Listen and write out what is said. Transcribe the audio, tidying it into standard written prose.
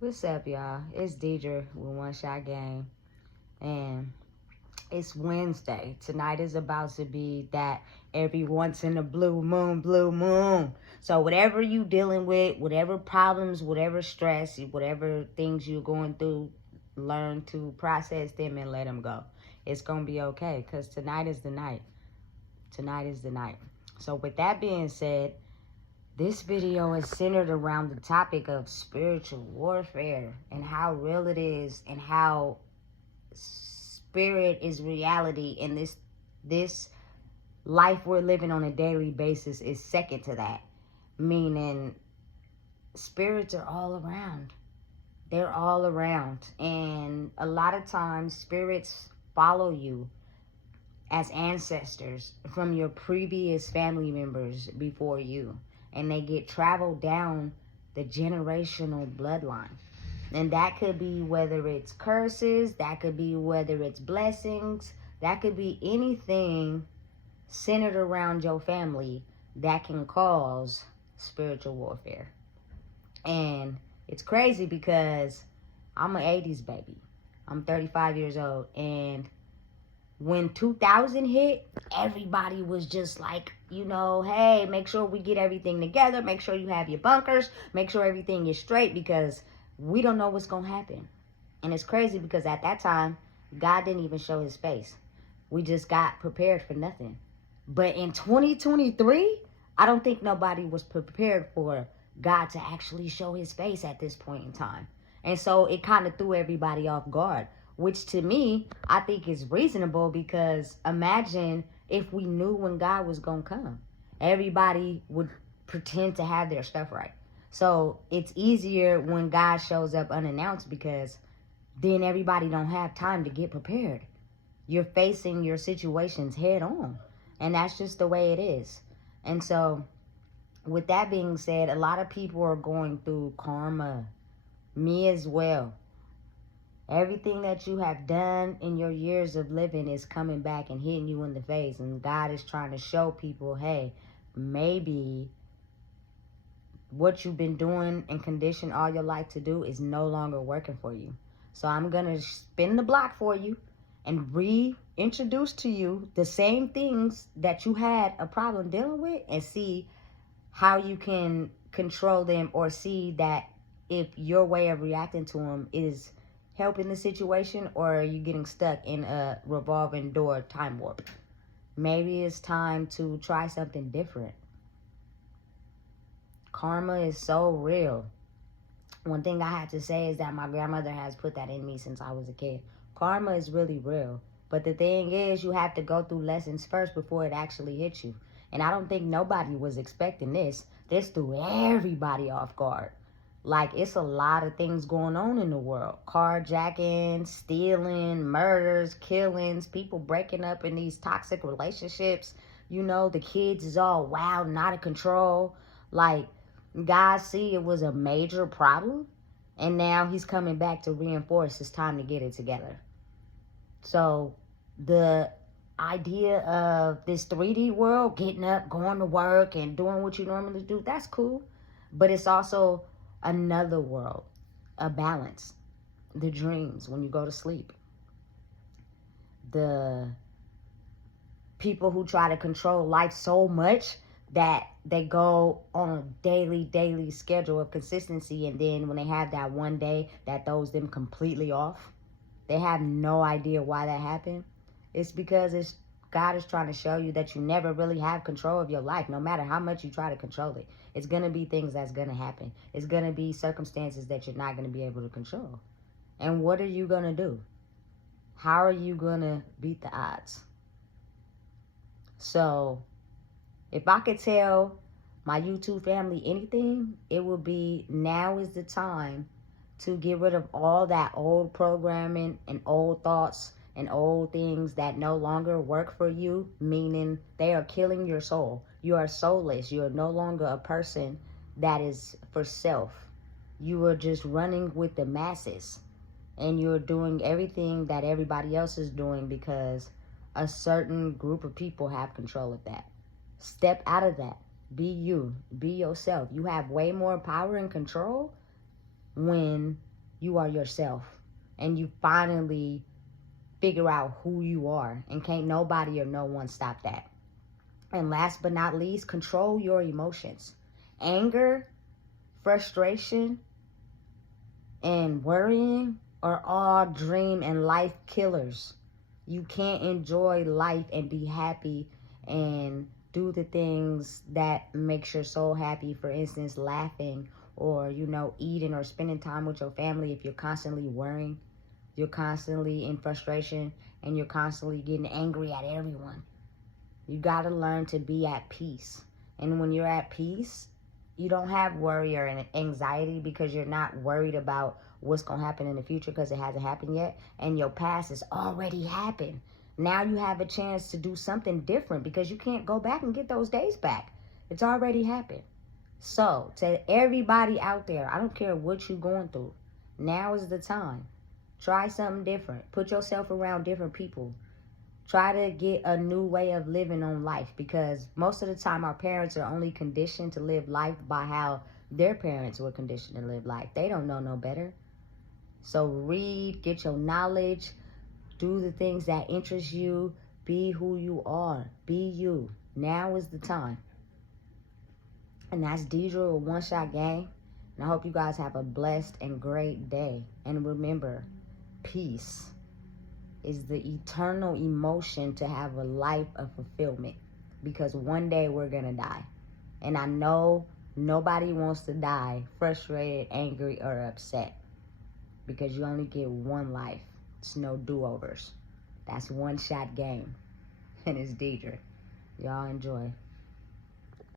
What's up, y'all? It's Deidre with One Shot Game, and it's Wednesday. Tonight is about to be that every once in a blue moon, blue moon. So whatever you dealing with, whatever problems, whatever stress, whatever things you're going through, learn to process them and let them go. It's gonna be okay, because tonight is the night. Tonight is the night. So with that being said, this video is centered around the topic of spiritual warfare and how real it is, and how spirit is reality, and this life we're living on a daily basis is second to that. Meaning spirits are all around. They're all around, and a lot of times spirits follow you as ancestors from your previous family members before you, and they get traveled down the generational bloodline. And that could be whether it's curses, that could be whether it's blessings, that could be anything centered around your family that can cause spiritual warfare. And it's crazy because I'm an 80s baby. I'm 35 years old, and when 2000 hit, everybody was just like, hey, make sure we get everything together. Make sure you have your bunkers. Make sure everything is straight, because we don't know what's going to happen. And it's crazy because at that time, God didn't even show his face. We just got prepared for nothing. But in 2023, I don't think nobody was prepared for God to actually show his face at this point in time. And so it kind of threw everybody off guard, which to me, I think is reasonable, because imagine if we knew when God was going to come. Everybody would pretend to have their stuff right. So it's easier when God shows up unannounced, because then everybody don't have time to get prepared. You're facing your situations head on, and that's just the way it is. And so with that being said, a lot of people are going through karma. Me as well. Everything that you have done in your years of living is coming back and hitting you in the face. And God is trying to show people, hey, maybe what you've been doing and conditioned all your life to do is no longer working for you. So I'm going to spin the block for you and reintroduce to you the same things that you had a problem dealing with, and see how you can control them, or see that if your way of reacting to them is helping the situation, or are you getting stuck in a revolving door time warp. Maybe it's time to try something different. Karma is so real. One thing I have to say is that my grandmother has put that in me since I was a kid. Karma is really real. But the thing is, you have to go through lessons first before it actually hits you. And I don't think nobody was expecting this. This threw everybody off guard. Like, it's a lot of things going on in the world. Carjacking, stealing, murders, killings, people breaking up in these toxic relationships. The kids is all wild and out of control. Like, God see it was a major problem, and now he's coming back to reinforce it's time to get it together. So the idea of this 3D world, getting up, going to work, and doing what you normally do, that's cool. But it's also another world, a balance, the dreams when you go to sleep, the people who try to control life so much that they go on a daily schedule of consistency, and then when they have that one day that throws them completely off, they have no idea why that happened. It's because God is trying to show you that you never really have control of your life, no matter how much you try to control it. It's going to be things that's going to happen. It's going to be circumstances that you're not going to be able to control. And what are you going to do? How are you going to beat the odds? So if I could tell my YouTube family anything, it would be, now is the time to get rid of all that old programming and old thoughts and old things that no longer work for you, meaning they are killing your soul. You are soulless. You are no longer a person that is for self. You are just running with the masses, and you're doing everything that everybody else is doing because a certain group of people have control of that. Step out of that. Be you. Be yourself. You have way more power and control when you are yourself. And you finally figure out who you are. And can't nobody or no one stop that. And last but not least, control your emotions. Anger, frustration, and worrying are all dream and life killers. You can't enjoy life and be happy and do the things that makes your soul happy. For instance, laughing or, eating or spending time with your family. If you're constantly worrying, you're constantly in frustration, and you're constantly getting angry at everyone. You got to learn to be at peace. And when you're at peace, you don't have worry or anxiety because you're not worried about what's going to happen in the future because it hasn't happened yet. And your past has already happened. Now you have a chance to do something different because you can't go back and get those days back. It's already happened. So to everybody out there, I don't care what you're going through. Now is the time. Try something different. Put yourself around different people. Try to get a new way of living on life, because most of the time our parents are only conditioned to live life by how their parents were conditioned to live life. They don't know no better. So read, get your knowledge, do the things that interest you, be who you are, be you. Now is the time. And that's Deidre with One Shot Gang. And I hope you guys have a blessed and great day. And remember, peace is the eternal emotion to have a life of fulfillment, because one day we're gonna die. And I know nobody wants to die frustrated, angry, or upset, because you only get one life. It's no do-overs. That's One Shot Game. And it's Deidre. Y'all enjoy.